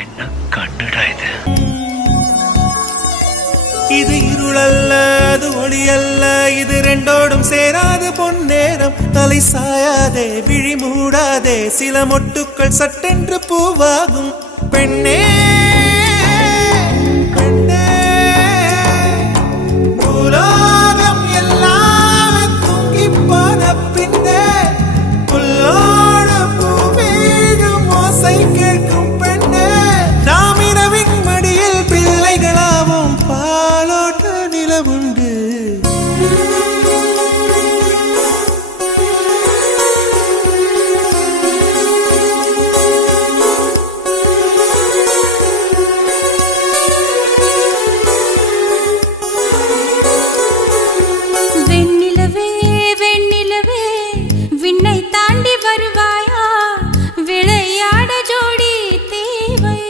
என்ன கண்ணுடா இது? இது இருளல்ல, அது ஒளியல்ல, இது ரெண்டோடும் சேராது பொன்னேரம். தலை சாயாதே, விழி மூடாதே, சில மொட்டுக்கள் சட்டென்று பூவாகும். பெண்ணே பெண்ணே, உலோகம் எல்லாம் தூங்கி போன பின்னே புல்லோடு பூவீடும் ஓசை கேட்கும் பெண்ணே. நாம் இரவின் மடியில் பிள்ளைகளாவும் பாலோட்ட நிலவுண்டு. வெண்ணிலவே வெண்ணிலவே விண்ணை தாண்டி வருவாயா, விளையாட ஜோடி தேவை.